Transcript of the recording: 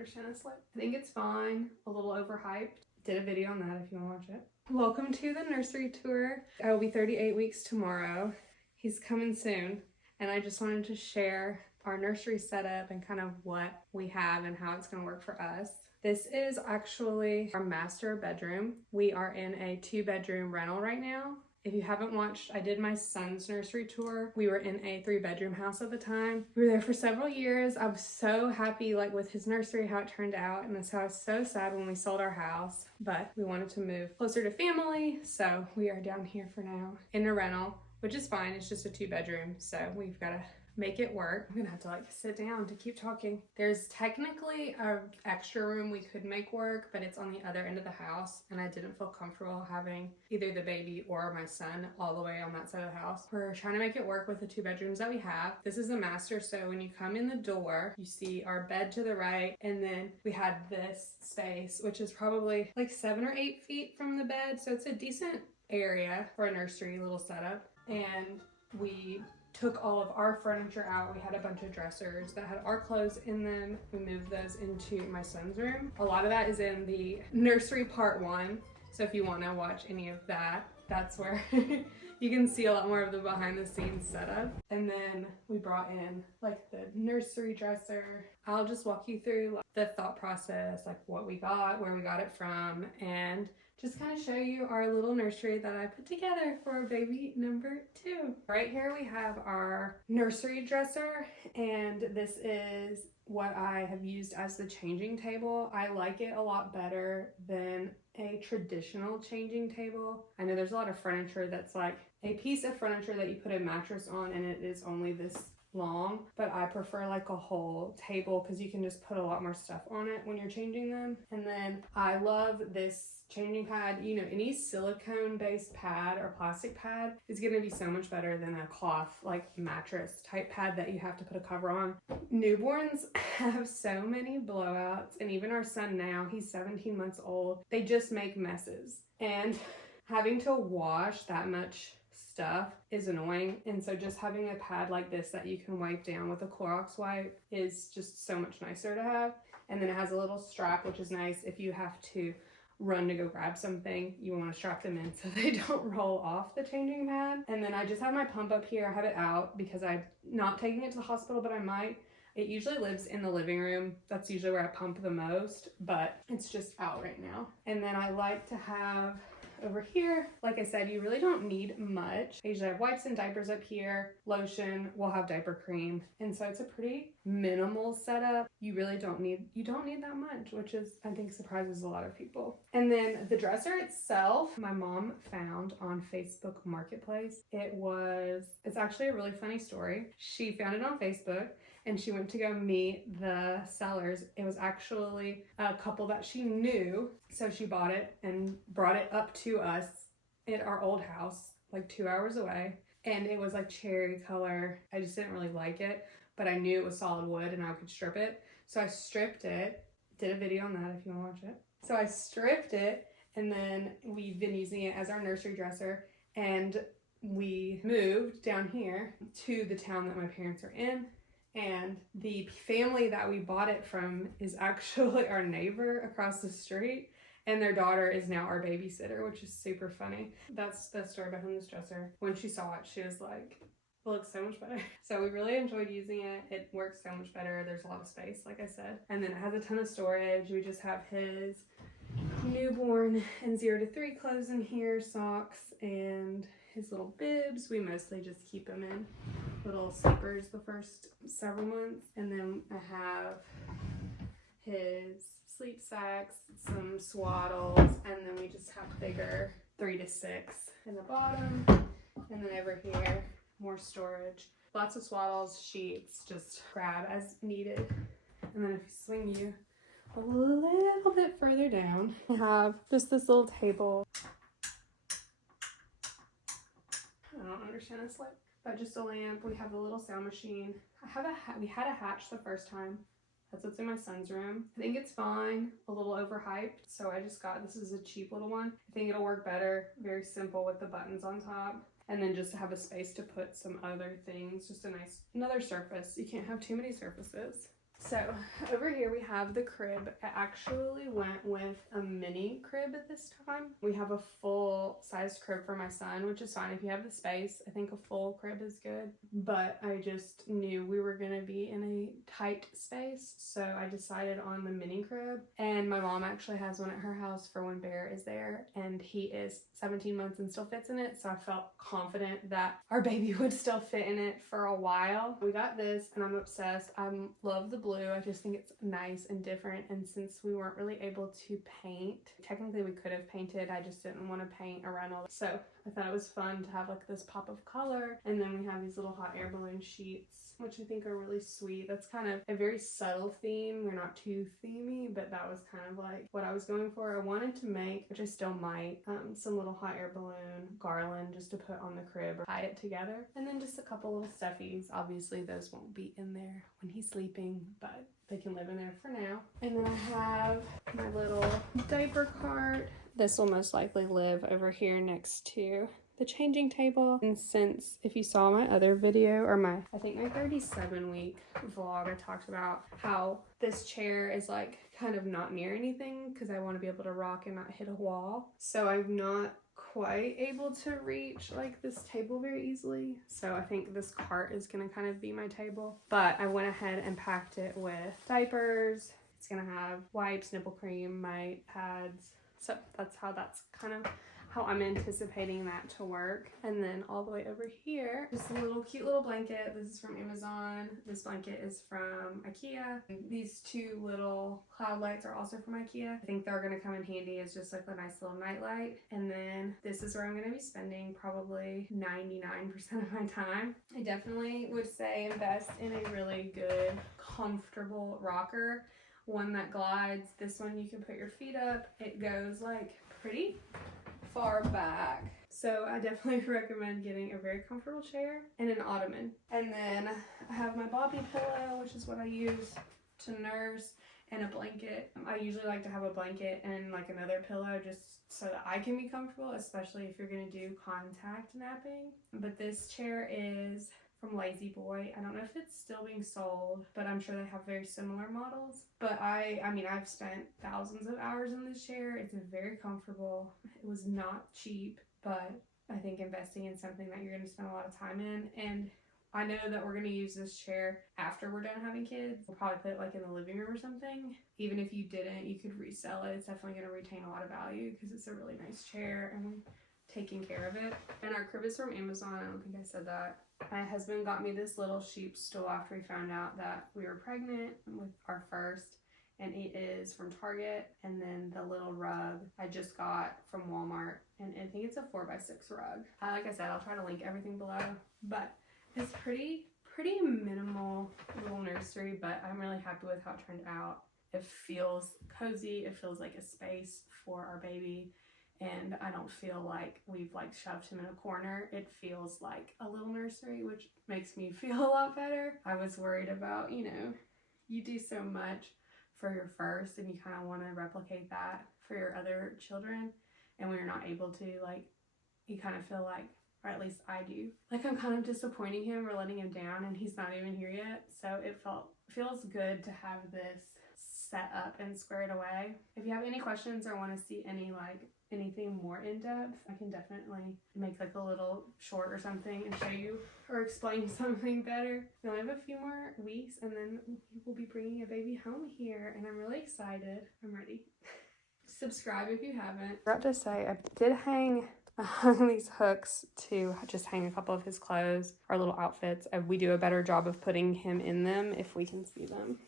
understand this slip. I think it's fine, a little overhyped. Did a video on that if you want to watch it. Welcome to the nursery tour. I will be 38 weeks tomorrow. He's coming soon, and I just wanted to share our nursery setup and kind of what we have and how it's going to work for us. This is actually our master bedroom. We are in a 2-bedroom rental right now. If you haven't watched, I did my son's nursery tour. We were in a 3-bedroom house at the time. We were there for several years. I was so happy with his nursery, how it turned out. And so I was so sad when we sold our house, but we wanted to move closer to family. So we are down here for now in a rental, which is fine. It's just a 2-bedroom. So we've got to make it work. I'm gonna have to sit down to keep talking. There's technically an extra room we could make work, but it's on the other end of the house, and I didn't feel comfortable having either the baby or my son all the way on that side of the house. We're trying to make it work with the 2 bedrooms that we have. This is a master, so when you come in the door, you see our bed to the right, and then we had this space, which is probably 7 or 8 feet from the bed, so it's a decent area for a nursery little setup. And we took all of our furniture out. We had a bunch of dressers that had our clothes in them. We moved those into my son's room. A lot of that is in the nursery part 1. So if you want to watch any of that, that's where you can see a lot more of the behind the scenes setup. And then we brought in the nursery dresser. I'll just walk you through the thought process, what we got, where we got it from, and just kind of show you our little nursery that I put together for baby number 2. Right here we have our nursery dresser, and this is what I have used as the changing table. I like it a lot better than a traditional changing table. I know there's a lot of furniture that's a piece of furniture that you put a mattress on and it is only this long, but I prefer a whole table because you can just put a lot more stuff on it when you're changing them. And then I love this changing pad. Any silicone based pad or plastic pad is going to be so much better than a cloth mattress type pad that you have to put a cover on. Newborns have so many blowouts, and even our son now, he's 17 months old, they just make messes, and having to wash that much stuff is annoying. And so just having a pad like this that you can wipe down with a Clorox wipe is just so much nicer to have. And then it has a little strap, which is nice if you have to run to go grab something. You want to strap them in so they don't roll off the changing pad. And then I just have my pump up here. I have it out because I'm not taking it to the hospital, but I might. It usually lives in the living room. That's usually where I pump the most, but it's just out right now. And then I like to have over here, like I said, you really don't need much. I usually have wipes and diapers up here, lotion, we'll have diaper cream. And so it's a pretty minimal setup. You really don't need that much, which is, I think, surprises a lot of people. And then the dresser itself, my mom found on Facebook Marketplace. It's actually a really funny story. She found it on Facebook and she went to go meet the sellers. It was actually a couple that she knew. So she bought it and brought it up to us at our old house, 2 hours away. And it was cherry color. I just didn't really like it, but I knew it was solid wood and I could strip it. So I stripped it, did a video on that if you want to watch it. So I stripped it, and then we've been using it as our nursery dresser. And we moved down here to the town that my parents are in. And the family that we bought it from is actually our neighbor across the street, and their daughter is now our babysitter, which is super funny. That's the story behind this dresser. When she saw it, she was like, it looks so much better. So we really enjoyed using it. It works so much better. There's a lot of space, like I said. And then it has a ton of storage. We just have his newborn and 0 to 3 clothes in here, socks, and his little bibs. We mostly just keep him in little sleepers the first several months. And then I have his sleep sacks, some swaddles, and then we just have bigger 3 to 6 in the bottom. And then over here, more storage. Lots of swaddles, sheets, just grab as needed. And then if you swing you a little bit further down, I have just this little table. I don't understand this light, but just a lamp. We have a little sound machine. We had a hatch the first time. That's what's in my son's room. I think it's fine, a little overhyped. So I just got, this is a cheap little one. I think it'll work better. Very simple with the buttons on top. And then just to have a space to put some other things, just a nice, another surface. You can't have too many surfaces. So over here we have the crib. I actually went with a mini crib at this time. We have a full sized crib for my son, which is fine if you have the space. I think a full crib is good, but I just knew we were gonna be in a tight space, so I decided on the mini crib. And my mom actually has one at her house for when Bear is there, and he is 17 months and still fits in it, so I felt confident that our baby would still fit in it for a while. We got this and I'm obsessed. I love the blue. I just think it's nice and different, and since we weren't really able to paint, technically we could have painted, I just didn't want to paint around all that. So I thought it was fun to have like this pop of color, and then we have these little hot air balloon sheets, which I think are really sweet. That's kind of a very subtle theme. We're not too themey, but that was kind of like what I was going for. I wanted to make, which I still might, some little hot air balloon garland just to put on the crib or tie it together, and then just a couple little stuffies. Obviously those won't be in there when he's sleeping, but they can live in there for now. And then I have my little diaper cart. This will most likely live over here next to the changing table. And since, if you saw my other video, or I think my 37-week vlog, I talked about how this chair is like kind of not near anything because I want to be able to rock and not hit a wall. So I'm not quite able to reach like this table very easily, so I think this cart is gonna kind of be my table. But I went ahead and packed it with diapers. It's gonna have wipes, nipple cream, my pads, so that's kind of how I'm anticipating that to work. And then all the way over here, just a little cute little blanket. This is from Amazon. This blanket is from IKEA. These two little cloud lights are also from IKEA. I think they're gonna come in handy as just like a nice little night light. And then this is where I'm gonna be spending probably 99% of my time. I definitely would say invest in a really good, comfortable rocker. One that glides. This one you can put your feet up. It goes like pretty far back, so I definitely recommend getting a very comfortable chair and an ottoman. And then I have my Bobby pillow, which is what I use to nurse, and a blanket. I usually like to have a blanket and like another pillow just so that I can be comfortable, especially if you're gonna do contact napping. But this chair is from Lazy Boy. I don't know if it's still being sold, but I'm sure they have very similar models. But I mean, I've spent thousands of hours in this chair. It's very comfortable. It was not cheap, but I think investing in something that you're going to spend a lot of time in. And I know that we're going to use this chair after we're done having kids. We'll probably put it like in the living room or something. Even if you didn't, you could resell it. It's definitely going to retain a lot of value because it's a really nice chair and I'm taking care of it. And our crib is from Amazon. I don't think I said that. My husband got me this little sheep stool after we found out that we were pregnant with our first, and it is from Target. And then the little rug I just got from Walmart, and I think it's a 4x6 rug. Like I said, I'll try to link everything below, but it's pretty minimal little nursery, but I'm really happy with how it turned out. It feels cozy. It feels like a space for our baby. And I don't feel like we've like shoved him in a corner. It feels like a little nursery, which makes me feel a lot better. I was worried about, you know, you do so much for your first and you kind of want to replicate that for your other children. And when you're not able to, like, you kind of feel like, or at least I do, like I'm kind of disappointing him or letting him down, and he's not even here yet. So it feels good to have this set up and squared away. If you have any questions or want to see anything more in depth, I can definitely make like a little short or something and show you or explain something better. We only have a few more weeks and then we'll be bringing a baby home here, and I'm really excited. I'm ready. Subscribe if you haven't. I forgot to say, I did hang these hooks to just hang a couple of his clothes, our little outfits. We do a better job of putting him in them if we can see them.